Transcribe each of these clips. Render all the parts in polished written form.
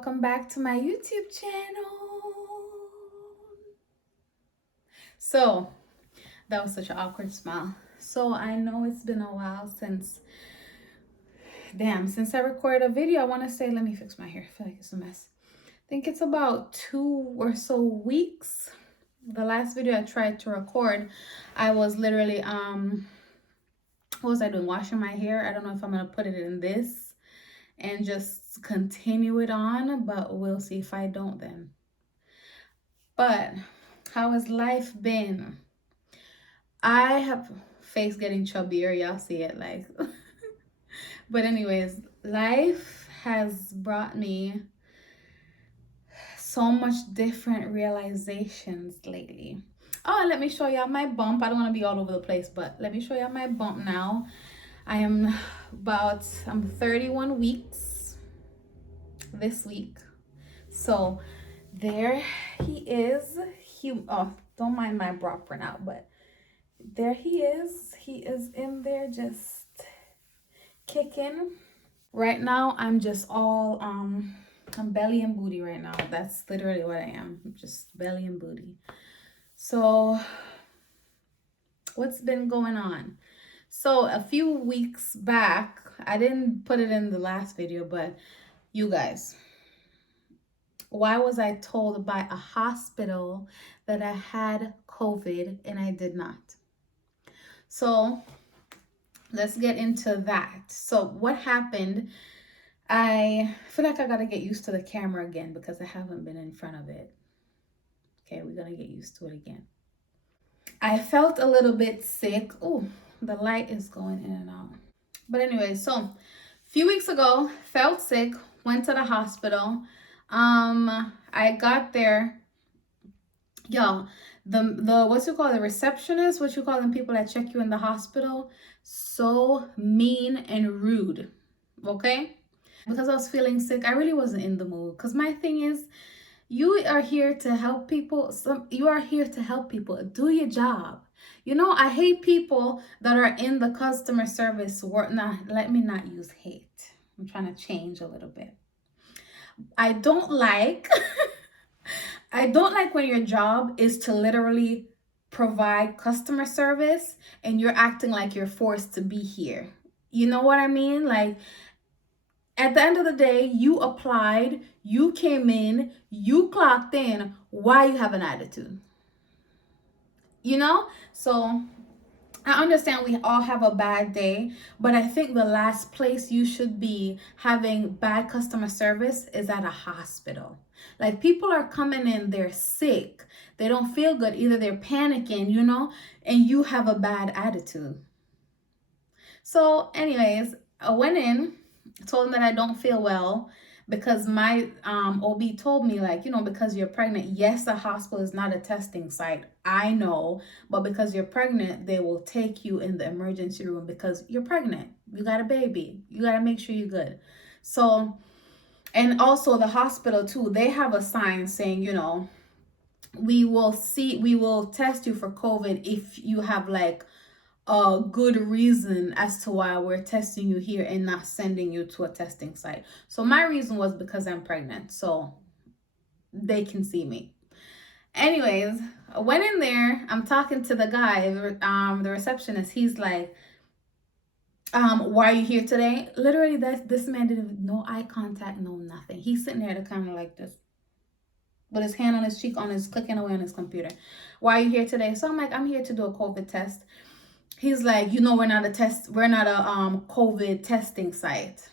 welcome back to my YouTube channel. So that was such an awkward smile. So I know it's been a while since I recorded a video. I want to say, let me fix my hair. I feel like it's a mess. I think it's about 2 or so weeks. The last video I tried to record, I was literally what was I doing? Washing my hair. I don't know if I'm gonna put it in this and just continue it on, but we'll see. If I don't, then. But how has life been? I have face getting chubbier. Y'all see it, like. But anyways, life has brought me so much different realizations lately. Oh, let me show y'all my bump. I don't want to be all over the place, but let me show y'all my bump now. I'm 31 weeks this week. So there he is. Don't mind my bra for now, but there he is. He is in there just kicking. Right now, I'm just all I'm belly and booty right now. That's literally what I am. Just belly and booty. So what's been going on? So a few weeks back, I didn't put it in the last video, but you guys, why was I told by a hospital that I had COVID and I did not? So let's get into that. So what happened? I feel like I gotta get used to the camera again because I haven't been in front of it. Okay, we're gonna get used to it again. I felt a little bit sick. Oh, the light is going in and out. But anyway, so a few weeks ago, felt sick, went to the hospital. I got there. Y'all, the what's you call the receptionist, what you call them, people that check you in the hospital, so mean and rude. Okay? Because I was feeling sick, I really wasn't in the mood. Because my thing is, you are here to help people. You are here to help people. Do your job. You know, I hate people that are in the customer service work. Now, let me not use hate. I'm trying to change a little bit. I don't like when your job is to literally provide customer service and you're acting like you're forced to be here. You know what I mean? Like, at the end of the day, you applied, you came in, you clocked in. Why you have an attitude? You know? So I understand we all have a bad day, but I think the last place you should be having bad customer service is at a hospital. Like, people are coming in, they're sick, they don't feel good, either they're panicking, you know, and you have a bad attitude. So anyways, I went in, told them that I don't feel well because my OB told me, like, you know, because you're pregnant, yes, a hospital is not a testing site, I know, but because you're pregnant, they will take you in the emergency room because you're pregnant, you got a baby, you got to make sure you're good. So, and also the hospital too, they have a sign saying, you know, we will test you for COVID if you have like a good reason as to why we're testing you here and not sending you to a testing site. So my reason was because I'm pregnant, so they can see me. Anyways, I went in there, I'm talking to the guy, the receptionist. He's like, why are you here today? Literally, this man didn't, no eye contact, no nothing. He's sitting there at the camera like this, with his hand on his cheek, clicking away on his computer. Why are you here today? So I'm like, I'm here to do a COVID test. He's like, you know, we're not a COVID testing site.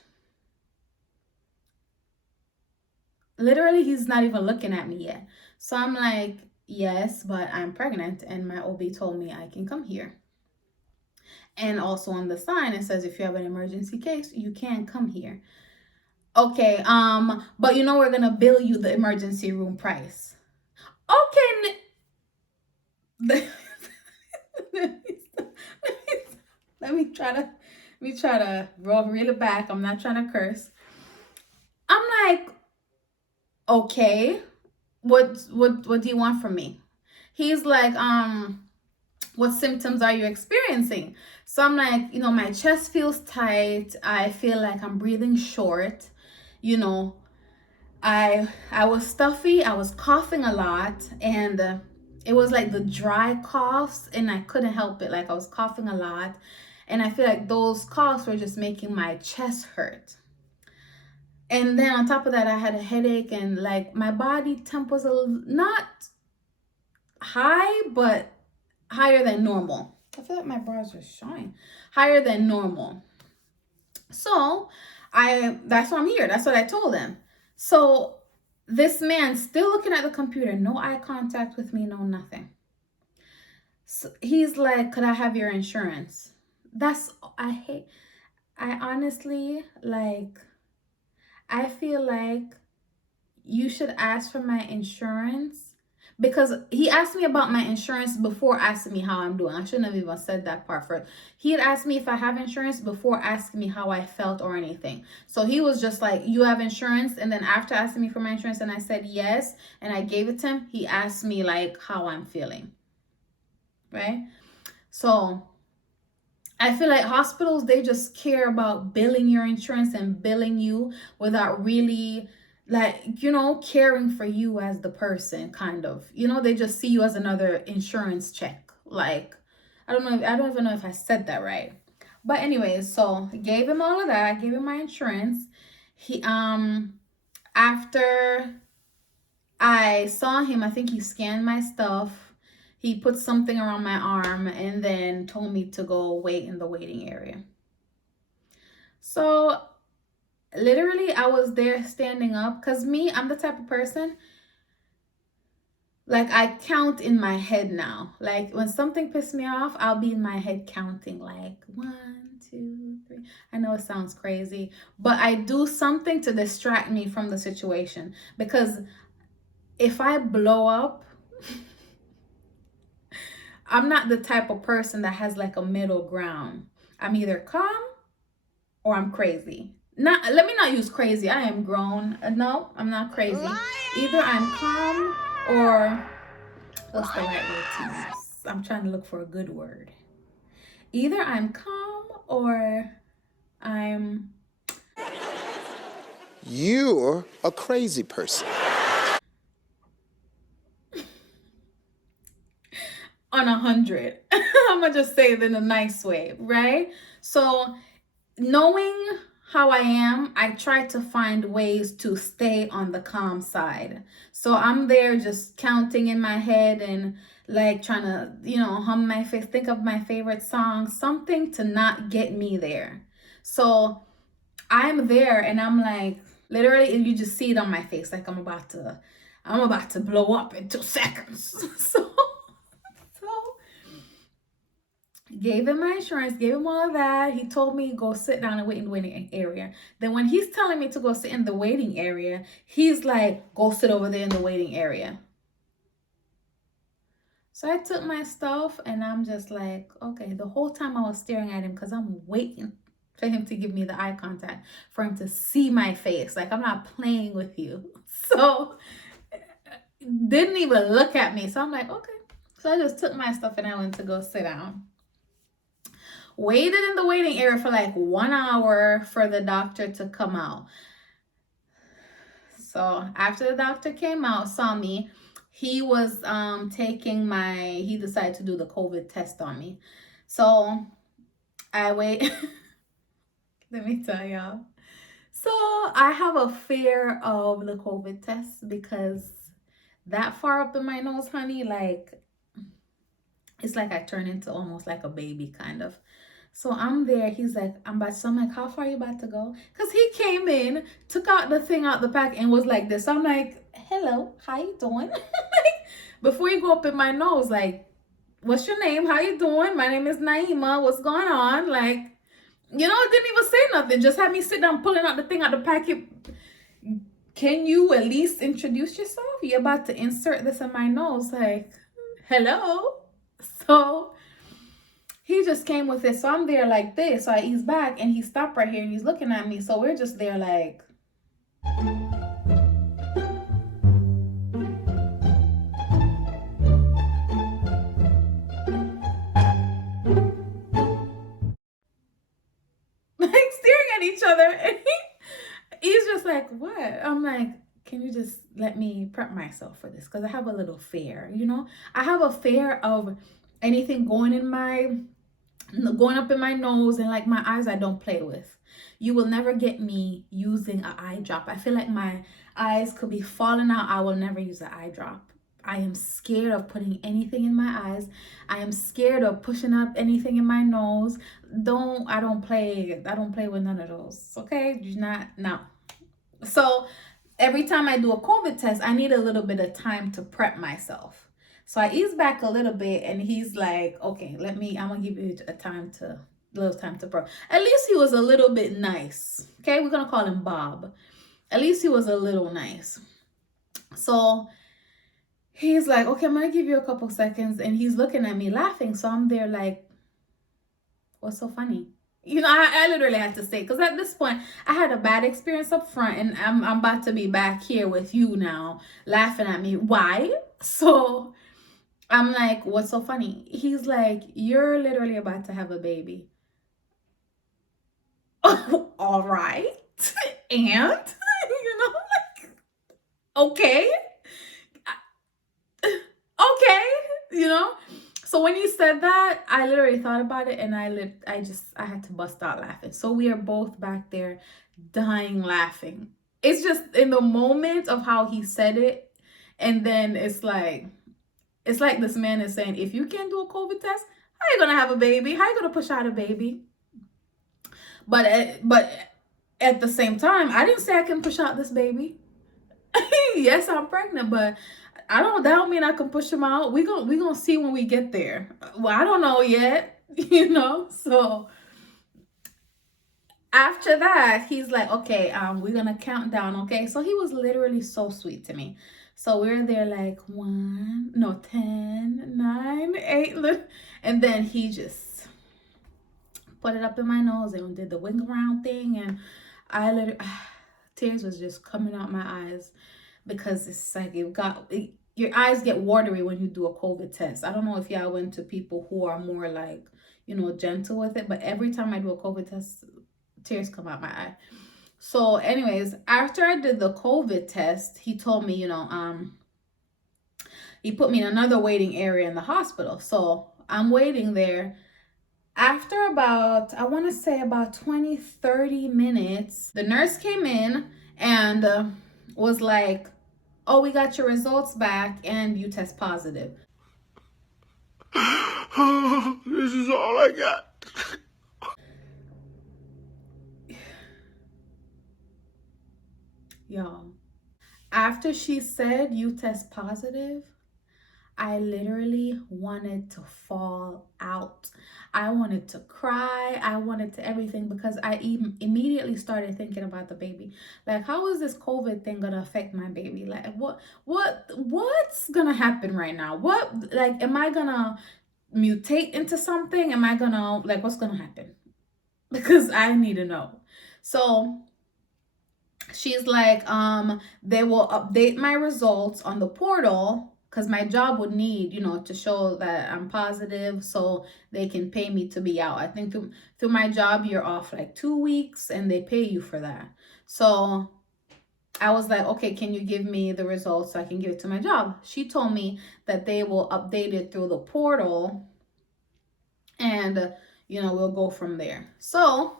Literally, he's not even looking at me yet. So I'm like, yes, but I'm pregnant and my OB told me I can come here. And also on the sign, it says if you have an emergency case, you can come here. Okay, but you know, we're gonna bill you the emergency room price. Okay. Let me try to reel it back. I'm not trying to curse. I'm like, okay, what do you want from me? He's like, what symptoms are you experiencing? So I'm like, you know, my chest feels tight. I feel like I'm breathing short, you know. I was stuffy, I was coughing a lot, and it was like the dry coughs, and I couldn't help it. Like I was coughing a lot, and I feel like those coughs were just making my chest hurt. And then on top of that, I had a headache, and like my body temp was not high, but higher than normal. I feel like my bras are showing. Higher than normal. So that's why I'm here. That's what I told him. So this man still looking at the computer, no eye contact with me, no nothing. So he's like, could I have your insurance? I honestly, like, I feel like you should ask for my insurance, because he asked me about my insurance before asking me how I'm doing. I shouldn't have even said that part first. He had asked me if I have insurance before asking me how I felt or anything. So he was just like, you have insurance? And then after asking me for my insurance and I said yes and I gave it to him, he asked me like how I'm feeling. Right? So I feel like hospitals, they just care about billing your insurance and billing you without really, like, caring for you as the person, kind of. They just see you as another insurance check. Like, I don't even know if I said that right. But anyways, so I gave him all of that. I gave him my insurance. He after I saw him, I think he scanned my stuff. He put something around my arm and then told me to go wait in the waiting area. So literally, I was there standing up, because me, I'm the type of person, like, I count in my head now. Like when something pisses me off, I'll be in my head counting like 1, 2, 3. I know it sounds crazy, but I do something to distract me from the situation, because if I blow up, I'm not the type of person that has like a middle ground. I'm either calm or I'm crazy. Not, let me not use crazy. I am grown. No, I'm not crazy. Either I'm calm or what's the right word to use? I'm trying to look for a good word. Either I'm calm or I'm You're a crazy person. on 100. I'm gonna just say it in a nice way, right? So knowing how I am, I try to find ways to stay on the calm side. So I'm there just counting in my head and like trying to, hum my face, think of my favorite song, something to not get me there. So I'm there and I'm like, literally, you just see it on my face, like I'm about to blow up in 2 seconds. So gave him my insurance, gave him all of that. He told me go sit down and wait in the waiting area. Then when he's telling me to go sit in the waiting area, he's like, go sit over there in the waiting area. So I took my stuff and I'm just like, okay, the whole time I was staring at him because I'm waiting for him to give me the eye contact, for him to see my face. Like, I'm not playing with you. So didn't even look at me. So I'm like, okay. So I just took my stuff and I went to go sit down. Waited in the waiting area for like 1 hour for the doctor to come out. So after the doctor came out, saw me, he was he decided to do the COVID test on me. So I wait. Let me tell y'all. So I have a fear of the COVID test because that far up in my nose, honey, like, it's like I turn into almost like a baby, kind of. So I'm there. He's like, so I'm like, how far are you about to go? Because he came in, took out the thing out the pack and was like this. So I'm like, hello, how you doing? Before you go up in my nose, like, what's your name? How you doing? My name is Naima. What's going on? Like, didn't even say nothing. Just had me sit down, pulling out the thing out the packet. Can you at least introduce yourself? You're about to insert this in my nose. Like, hello? So he just came with it. So I'm there like this. So I ease back and he stopped right here and he's looking at me. So we're just there like. Like staring at each other. And he's just like, what? I'm like, let me prep myself for this because I have a little fear, you know? I have a fear of anything going up in my nose and like my eyes I don't play with. You will never get me using an eye drop. I feel like my eyes could be falling out. I will never use an eye drop. I am scared of putting anything in my eyes. I am scared of pushing up anything in my nose. I don't play with none of those. Okay? Do not no. So every time I do a COVID test, I need a little bit of time to prep myself. So I ease back a little bit and he's like, okay, I'm gonna give you a little time to prep. At least he was a little bit nice. Okay, we're gonna call him Bob. At least he was a little nice. So he's like, okay, I'm gonna give you a couple seconds, and he's looking at me laughing. So I'm there like, what's so funny? You know, I literally had to say, because at this point I had a bad experience up front, and I'm about to be back here with you now laughing at me. Why? So I'm like, what's so funny? He's like, you're literally about to have a baby. All right. And you know, like, okay. Okay, you know. So when you said that, I literally thought about it, and I had to bust out laughing. So we are both back there dying laughing. It's just in the moment of how he said it, and then it's like this man is saying, if you can't do a COVID test, how you gonna have a baby? How you gonna push out a baby? But at the same time, I didn't say I can push out this baby. Yes, I'm pregnant, but that don't mean I can push him out. We gonna see when we get there. Well, I don't know yet, you know. So after that, he's like, okay, we're gonna count down, okay? So he was literally so sweet to me. So we're there like 10, 9, 8, and then he just put it up in my nose and did the wing around thing, and I literally tears was just coming out my eyes because it's like your eyes get watery when you do a COVID test. I don't know if y'all went to people who are more like, you know, gentle with it, but every time I do a COVID test, tears come out my eye. So anyways, after I did the COVID test, he told me, you know, he put me in another waiting area in the hospital. So I'm waiting there. After about, I want to say about 20, 30 minutes, the nurse came in and was like, oh, we got your results back and you test positive. This is all I got. Y'all, after she said you test positive, I literally wanted to fall out. I wanted to cry. I wanted to everything because I even immediately started thinking about the baby. Like, how is this COVID thing gonna affect my baby? Like, what's gonna happen right now? What, like, am I gonna mutate into something? Am I gonna, like, what's gonna happen? Because I need to know. So she's like, they will update my results on the portal because my job would need, you know, to show that I'm positive so they can pay me to be out. I think through my job, you're off like 2 weeks and they pay you for that. So I was like, okay, can you give me the results so I can give it to my job? She told me that they will update it through the portal and, you know, we'll go from there. So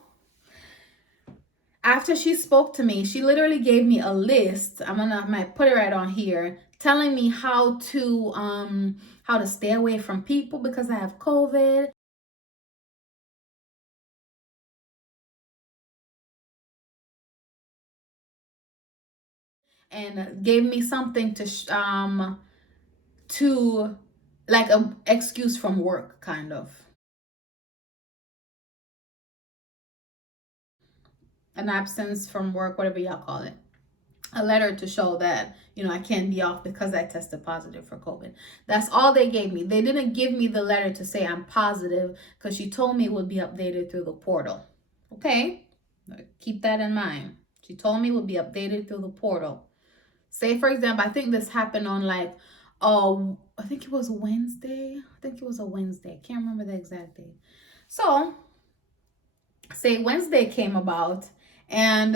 after she spoke to me, she literally gave me a list. Might put it right on here, telling me how to stay away from people because I have COVID. And gave me something to like a excuse from work, kind of an absence from work, whatever y'all call it. A letter to show that, you know, I can't be off because I tested positive for COVID. That's all they gave me. They didn't give me the letter to say I'm positive because she told me it would be updated through the portal. Okay, keep that in mind. She told me it would be updated through the portal. Say, for example, I think this happened on like, oh, I think it was Wednesday. I think it was a Wednesday. I can't remember the exact date. So, say Wednesday came about and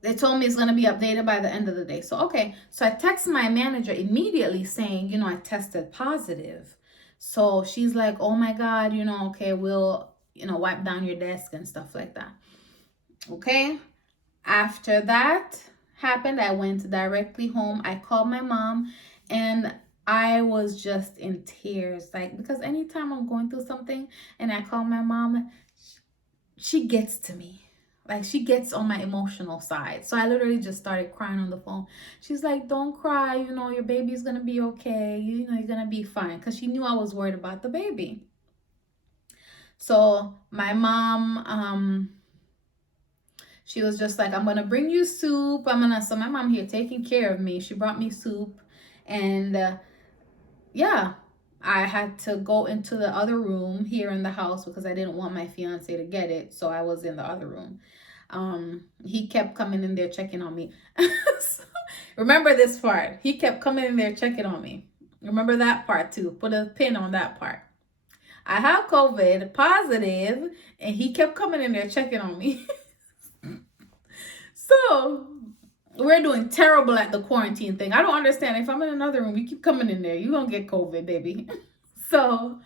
They told me it's going to be updated by the end of the day. So, okay. So I text my manager immediately saying, I tested positive. So she's like, oh my God, okay, we'll, wipe down your desk and stuff like that. Okay. After that happened, I went directly home. I called my mom and I was just in tears. Like, because anytime I'm going through something and I call my mom, she gets to me. Like, she gets on my emotional side. So I literally just started crying on the phone. She's like, don't cry, your baby's gonna be okay, you're gonna be fine, because she knew I was worried about the baby. So my mom, she was just like, I'm gonna bring you soup. So my mom here taking care of me, she brought me soup. And yeah, I had to go into the other room here in the house because I didn't want my fiance to get it. So I was in the other room. He kept coming in there checking on me. So, remember this part. He kept coming in there checking on me. Remember that part too. Put a pin on that part. I have COVID positive, and he kept coming in there checking on me. So we're doing terrible at the quarantine thing. I don't understand. If I'm in another room, you keep coming in there, you're gonna get COVID, baby. So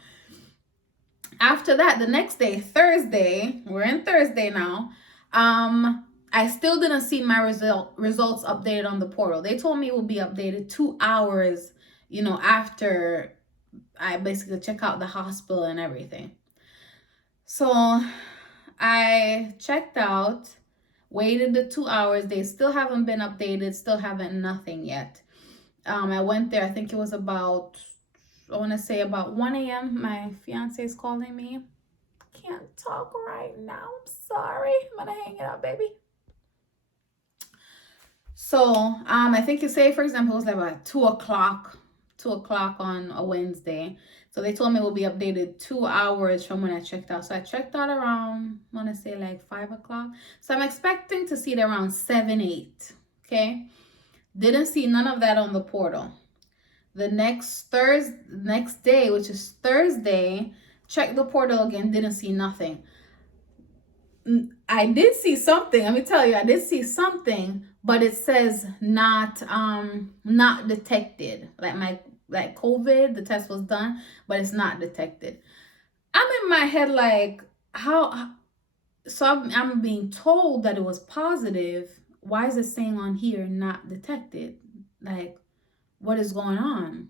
after that, the next day, Thursday, we're in Thursday now. I still didn't see my results updated on the portal. They told me it will be updated 2 hours, after I basically check out the hospital and everything. So I checked out, waited the 2 hours. They still haven't been updated, still haven't nothing yet. I went there, I think it was about, I want to say about 1 a.m. My fiance is calling me. Can't talk right now. I'm sorry. I'm gonna hang it up, baby. So I think you say, for example, it was like about 2 o'clock on a Wednesday. So they told me it will be updated 2 hours from when I checked out. So I checked out around, I want to say like 5 o'clock. So I'm expecting to see it around 7, 8. Okay. Didn't see none of that on the portal. The next day, which is Thursday, checked the portal again, didn't see nothing. I did see something. Let me tell you, I did see something, but it says not detected. Like COVID, the test was done, but it's not detected. I'm in my head like, how? So I'm being told that it was positive. Why is it saying on here not detected? Like, what is going on?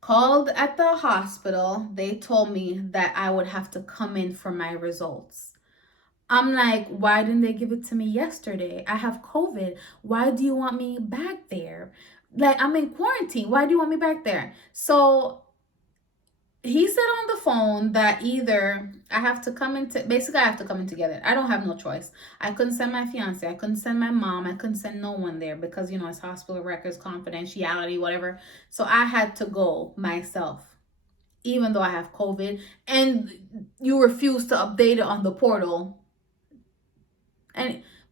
Called at the hospital. They told me that I would have to come in for my results. I'm like, why didn't they give it to me yesterday? I have COVID. Why do you want me back there? Like, I'm in quarantine. Why do you want me back there? So he said on the phone that either I have to come in, basically I have to come in together. I don't have no choice. I couldn't send my fiance. I couldn't send my mom. I couldn't send no one there because, it's hospital records, confidentiality, whatever. So I had to go myself, even though I have COVID. And you refuse to update it on the portal.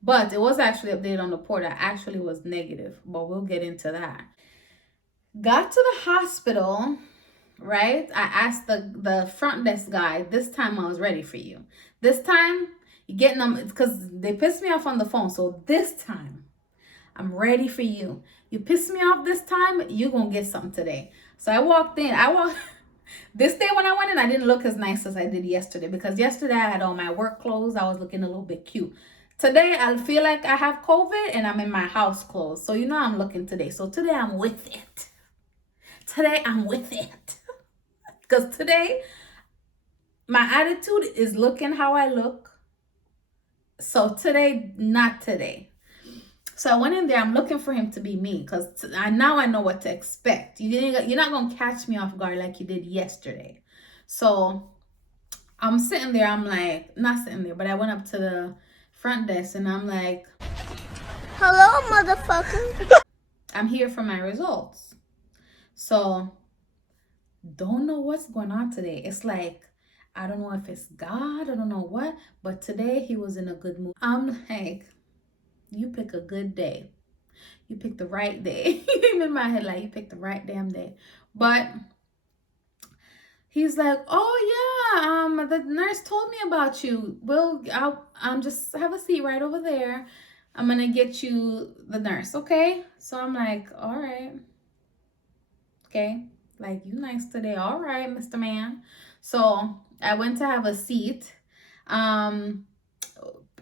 But it was actually updated on the portal. It actually was negative, but we'll get into that. Got to the hospital, right? I asked the front desk guy, this time I was ready for you. This time, you getting them, because they pissed me off on the phone. So this time, I'm ready for you. You pissed me off this time, you're going to get something today. So I walked in. This day when I went in, I didn't look as nice as I did yesterday, because yesterday I had all my work clothes. I was looking a little bit cute. Today, I feel like I have COVID and I'm in my house clothes. So, I'm looking today. So, today I'm with it. Today, I'm with it. Because today, my attitude is looking how I look. So, today, not today. So, I went in there. I'm looking for him to be me, because now I know what to expect. You're not going to catch me off guard like you did yesterday. So, I'm sitting there. I'm like, not sitting there, but I went up to the front desk and I'm like, hello, motherfucker. I'm here for my results. So don't know what's going on today. It's like, I don't know if it's God, I don't know what, but today he was in a good mood. I'm like, you pick a good day. You pick the right day. In my head, like, you picked the right damn day. But he's like, oh yeah, the nurse told me about you. I'll just have a seat right over there. I'm gonna get you the nurse, okay? So I'm like, all right, okay. Like, you nice today. All right, Mr. Man. So I went to have a seat. A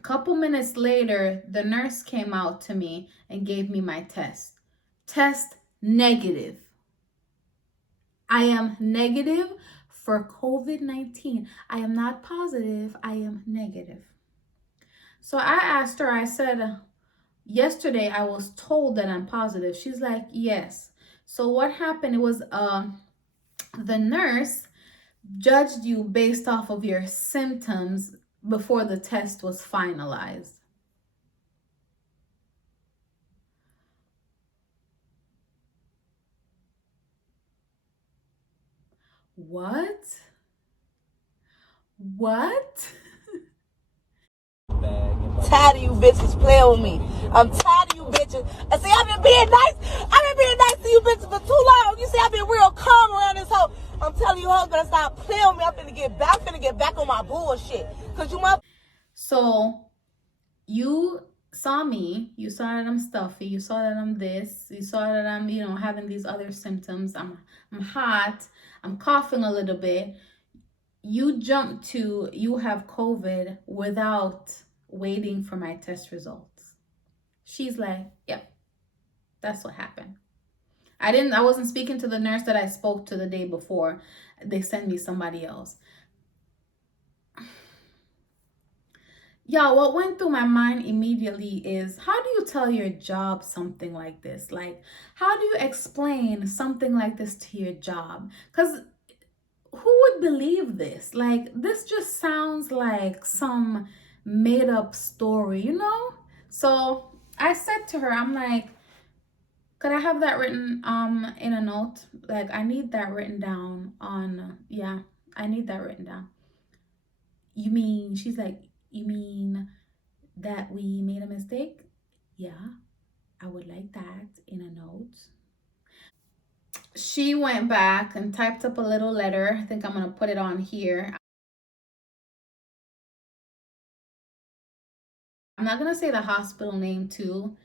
couple minutes later, the nurse came out to me and gave me my test. Test negative. I am negative for COVID-19. I am not positive. I am negative. So I asked her, I said, yesterday I was told that I'm positive. She's like, yes. So what happened? It was the nurse judged you based off of your symptoms before the test was finalized. What? What? Tired of you bitches playing with me. I'm tired of you bitches. And see, I've been being nice. I've been being nice to you bitches for too long. You see, I've been real calm around this hoe. I'm telling you hoes better stop playing with me. I'm finna get back on my bullshit. Cause you mother. So you saw me, you saw that I'm stuffy, you saw that I'm this, you saw that I'm, having these other symptoms. I'm hot, I'm coughing a little bit. You jumped to you have COVID without waiting for my test results. She's like, yep, that's what happened. I wasn't speaking to the nurse that I spoke to the day before. They sent me somebody else. Yeah, what went through my mind immediately is, how do you tell your job something like this? Like, how do you explain something like this to your job? Because who would believe this? Like, this just sounds like some made up story? So I said to her, I'm like, could I have that written in a note? Like, I need that written down on, yeah, I need that written down. She's like, you mean that we made a mistake? Yeah, I would like that in a note. She went back and typed up a little letter. I think I'm going to put it on here. I'm not going to say the hospital name too,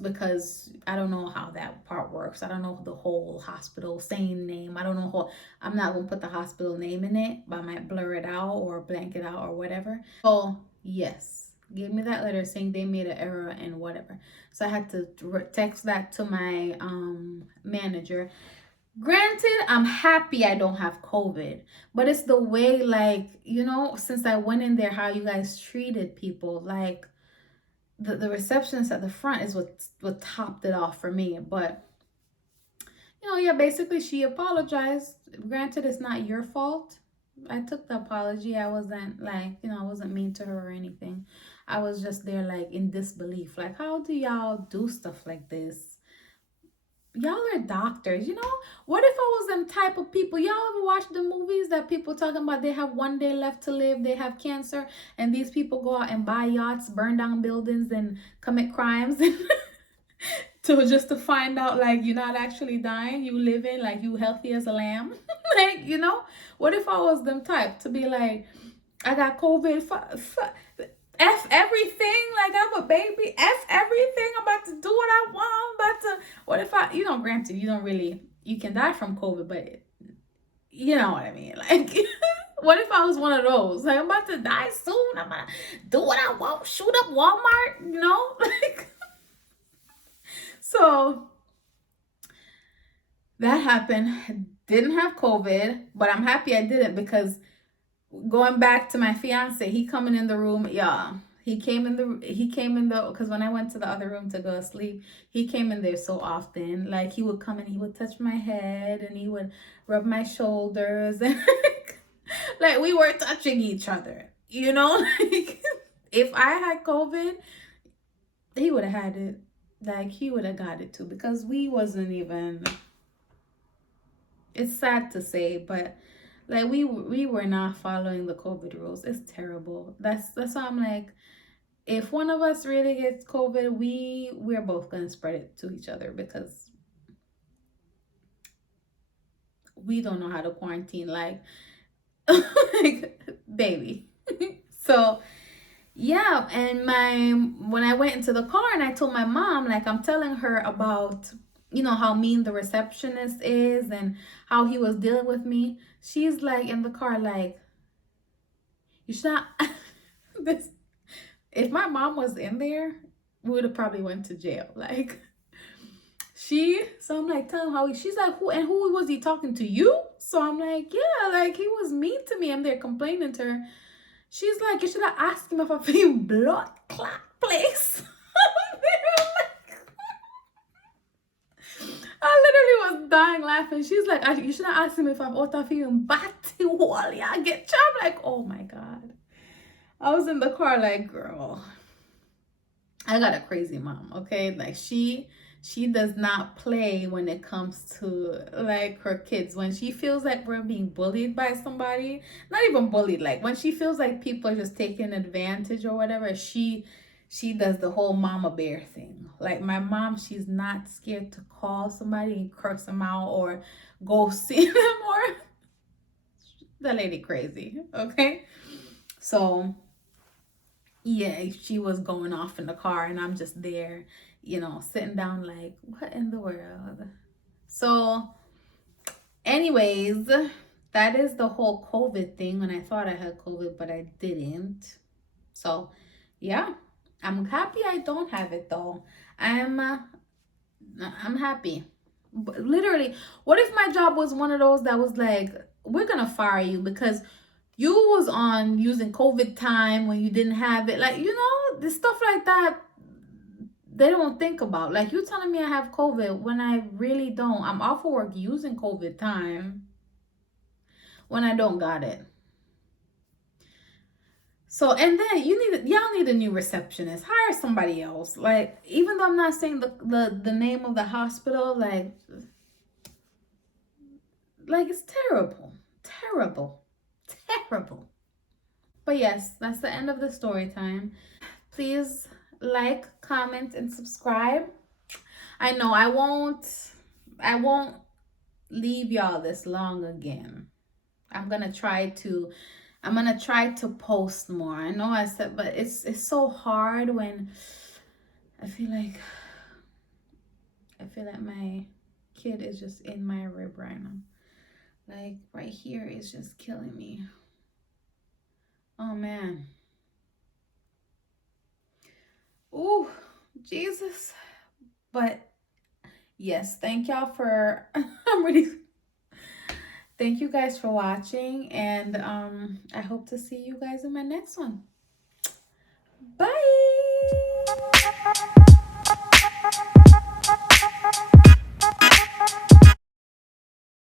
because I don't know how that part works. I don't know the whole hospital saying name. I don't know how. I'm not going to put the hospital name in it, but I might blur it out or blank it out or whatever. So, yes, give me that letter saying they made an error and whatever. So I had to text that to my manager. Granted, I'm happy I don't have COVID, but it's the way, like, since I went in there, how you guys treated people. Like, the receptionist at the front is what topped it off for me. But yeah, basically she apologized. Granted, it's not your fault. I took the apology. I wasn't like, I wasn't mean to her or anything. I was just there like in disbelief. Like, how do y'all do stuff like this? Y'all are doctors. What if I was them type of people? Y'all ever watch the movies that people talking about they have one day left to live, they have cancer, and these people go out and buy yachts, burn down buildings, and commit crimes to find out like you're not actually dying, you living like you healthy as a lamb. Like, what if I was them type to be like, I got COVID, F everything, like I'm a baby, F everything, I'm about to do what I want, I'm about to, what if I, granted, you can die from COVID, but you know what I mean, like, what if I was one of those, like, I'm about to die soon, I'm gonna do what I want, shoot up Walmart, like, so that happened, didn't have COVID, but I'm happy I didn't, because going back to my fiance, he coming in the room, yeah. He came in the, because when I went to the other room to go to sleep, he came in there so often. Like, he would come and he would touch my head and he would rub my shoulders. And like, we were touching each other, like, if I had COVID, he would have had it. Like, he would have got it too, because we wasn't even, it's sad to say, but like, we were not following the COVID rules. It's terrible. That's why I'm like, if one of us really gets COVID, we're both gonna spread it to each other, because we don't know how to quarantine, like, like, baby. So yeah, and when I went into the car and I told my mom, like I'm telling her about, how mean the receptionist is and how he was dealing with me. She's like in the car, like, you should not this if my mom was in there, we would have probably went to jail. Like so I'm like, tell him she's like, who was he talking to, you? So I'm like, yeah, like he was mean to me. I'm there complaining to her. She's like, you should have asked him if I feel blood clot place. I literally was dying laughing. She's like, you should have asked him if I'm out of feeling batty wall. Yeah, I get you. I'm like, oh my God. I was in the car like, girl, I got a crazy mom, okay? Like she does not play when it comes to like her kids. When she feels like we're being bullied by somebody, not even bullied, like when she feels like people are just taking advantage or whatever, she does the whole mama bear thing. Like my mom, she's not scared to call somebody and curse them out or go see them or the lady crazy, okay? So yeah, she was going off in the car and I'm just there, sitting down like, what in the world? So anyways, that is the whole COVID thing. When I thought I had COVID, but I didn't. So yeah, I'm happy I don't have it though. I'm happy. But literally, what if my job was one of those that was like, we're gonna fire you because you was on using COVID time when you didn't have it. Like, the stuff like that, they don't think about. Like, you telling me I have COVID when I really don't. I'm off of work using COVID time when I don't got it. So, and then y'all need a new receptionist. Hire somebody else. Like, even though I'm not saying the name of the hospital, like it's terrible. Terrible. Terrible. But yes, that's the end of the story time. Please like, comment, and subscribe. I know I won't leave y'all this long again. I'm gonna try to post more. I know I said, but it's so hard when I feel like my kid is just in my rib right now. Like right here is just killing me. Oh man. Oh, Jesus. But yes, thank y'all for thank you guys for watching, and I hope to see you guys in my next one. Bye.